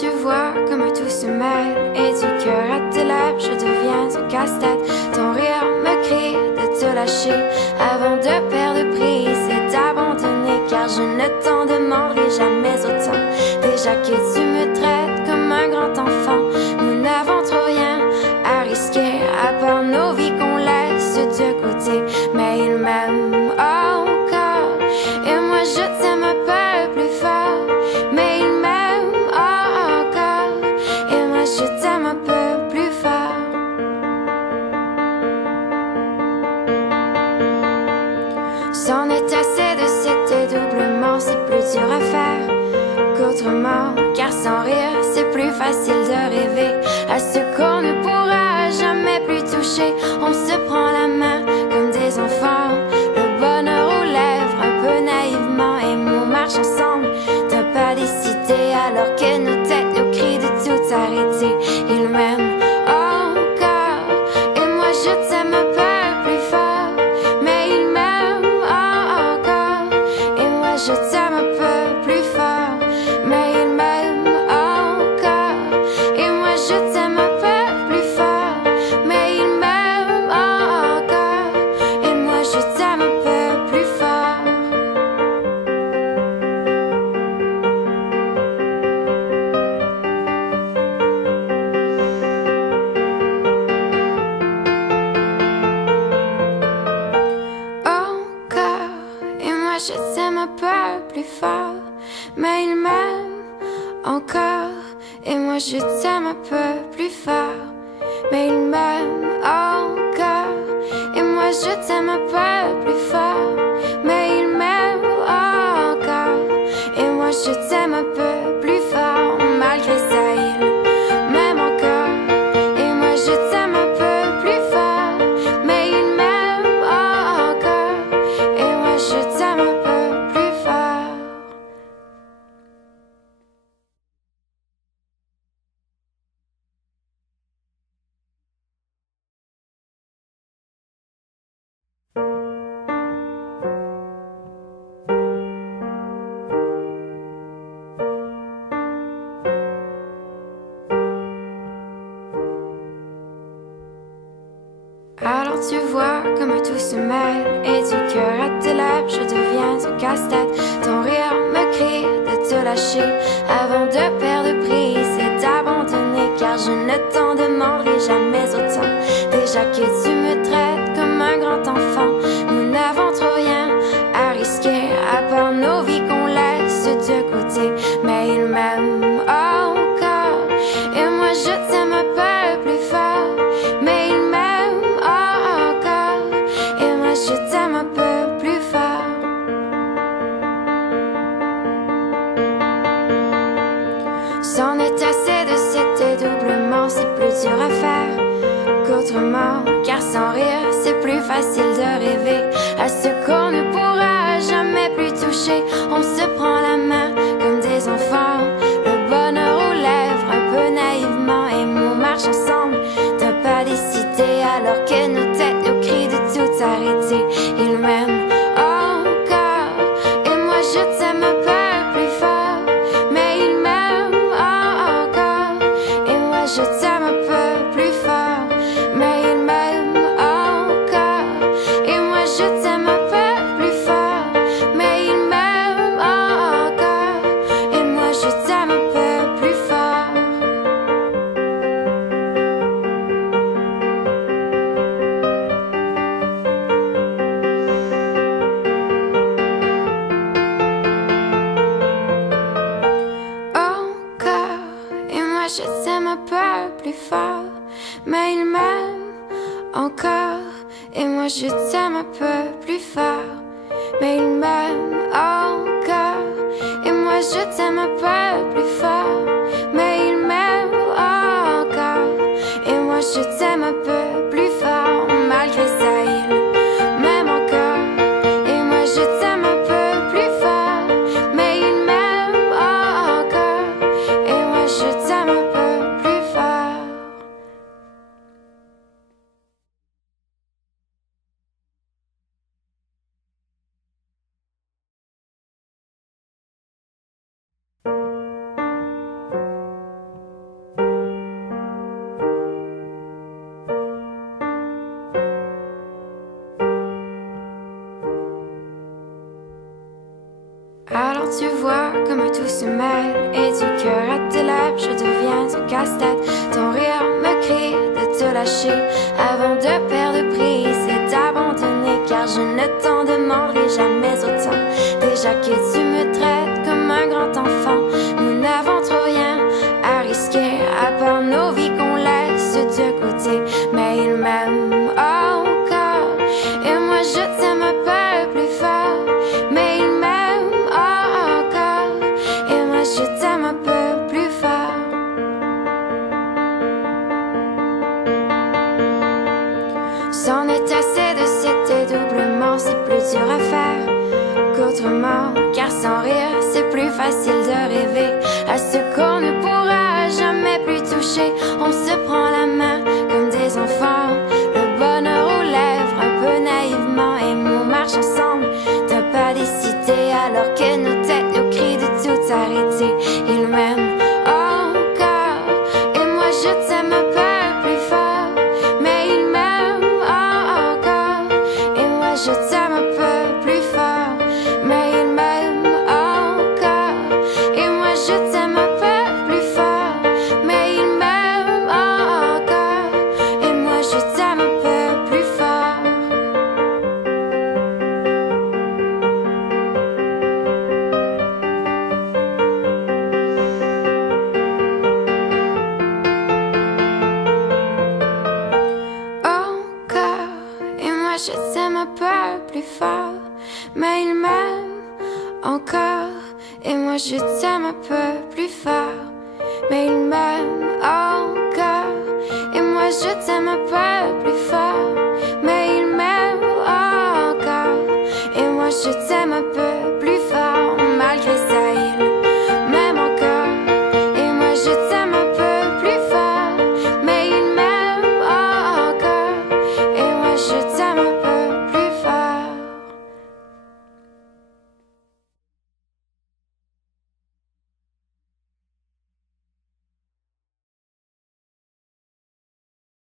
tu vois comme tout se mêle, et du cœur à tes lèvres je deviens un casse-tête. Ton rire me crie de te lâcher avant de perdre prise et d'abandonner, car je ne t'en demanderai jamais autant. Déjà que tu me traites comme un grand enfant, nous n'avons trop rien à risquer à part nos vies qu'on laisse de côté. Mais il m'aime encore et moi je t'aime un peu plus fort. Mais il m'aime encore et moi je t'aime un peu plus fort. C'en est assez de cet dédoublement, c'est plus dur à faire qu'autrement, car sans rire c'est plus facile de rêver à ce qu'on ne pourra jamais plus toucher. On se prend la main comme des enfants, le bonheur aux lèvres un peu naïvement, et on marche ensemble d'un pas décidé alors que nos têtes nous crient de tout arrêter. Il m'aime encore et moi je t'aime un peu plus fort. Mais il m'aime encore et moi je t'aime un peu plus fort. Mais il m'aime encore et moi je t'aime un peu plus fort. Mais il m'aime encore et moi je t'aime un peu plus fort. Encore et moi je t'aime un peu plus fort. Mais il m'aime encore et moi je t'aime un peu plus fort. Mais il m'aime encore et moi je t'aime un peu plus fort. Mais il m'aime encore et moi je t'aime un peu plus fort. Malgré ça il m'aime encore et moi je t'aime un peu plus fort. Mais il m'aime encore et moi je t'aime un peu plus fort. Alors tu vois comme tout se mêle, et du cœur à tes lèvres je deviens un casse-tête. Ton rire me crie de te lâcher avant de perdre prise et d'abandonner, car je ne t'en demanderai jamais autant. Déjà que tu me traites comme un grand enfant, nous n'avons trop rien à risquer à part nos vies qu'on laisse de côté. Mais il m'aime encore et moi je t'aime un peu plus fort. Mais il m'aime encore et moi je t'aime un peu plus fort. C'en est assez de cet dédoublement, c'est plus dur à faire qu'autrement, car sans rire c'est plus facile de rêver à ce qu'on ne pourra jamais plus toucher. On se prend la main comme des enfants, le bonheur aux lèvres un peu naïvement, et on marche ensemble d'un pas décidé alors que nos têtes nous crient de tout arrêter. Il m'aime encore et moi je t'aime un peu plus fort. Mais il m'aime encore et moi je t'aime un peu plus fort. Mais il m'aime encore et moi je t'aime un peu plus fort. Mais il m'aime encore et moi je t'aime un peu plus fort. Encore et moi je t'aime un peu plus fort. Mais il m'aime encore et moi je t'aime un peu plus fort. Mais il m'aime encore et moi je t'aime un peu plus fort. Mais il m'aime encore et moi je t'aime un peu plus fort. Malgré ça il m'aime encore et moi je t'aime un peu plus fort. Mais il m'aime encore et moi je t'aime un peu plus fort. mêle et du cœur à tes lèvres, je deviens un casse-tête. Ton rire me crie de te lâcher avant de perdre prise et d'abandonner, car je ne t'en demanderai jamais autant. Déjà que tu me traites comme un grand enfant, nous n'avons trop rien à risquer à part nos vies qu'on laisse de côté. Mais il m'aime encore et moi je t'aime un peu plus fort. Mais il m'aime encore et moi je t'aime un peu plus fort. C'en est assez de cet dédoublement, c'est plus dur à faire qu'autrement, car sans rire c'est plus facile de rêver à ce qu'on ne pourra jamais plus toucher. On se prend la main comme des enfants, le bonheur aux lèvres un peu naïvement, et on marche ensemble d'un pas décidé alors que nos têtes nous crient de tout arrêter. Il m'aime encore et moi je t'aime un peu plus fort. Mais il m'aime encore et moi je t'aime un peu plus fort. Mais il m'aime encore et moi je t'aime un peu plus fort. Mais il m'aime encore et moi je t'aime un peu plus fort. Encore et moi je t'aime un peu plus fort. Mais il m'aime encore et moi je t'aime un peu plus fort. Mais il m'aime encore et moi je t'aime un peu plus fort. Mais il m'aime encore et moi je t'aime un peu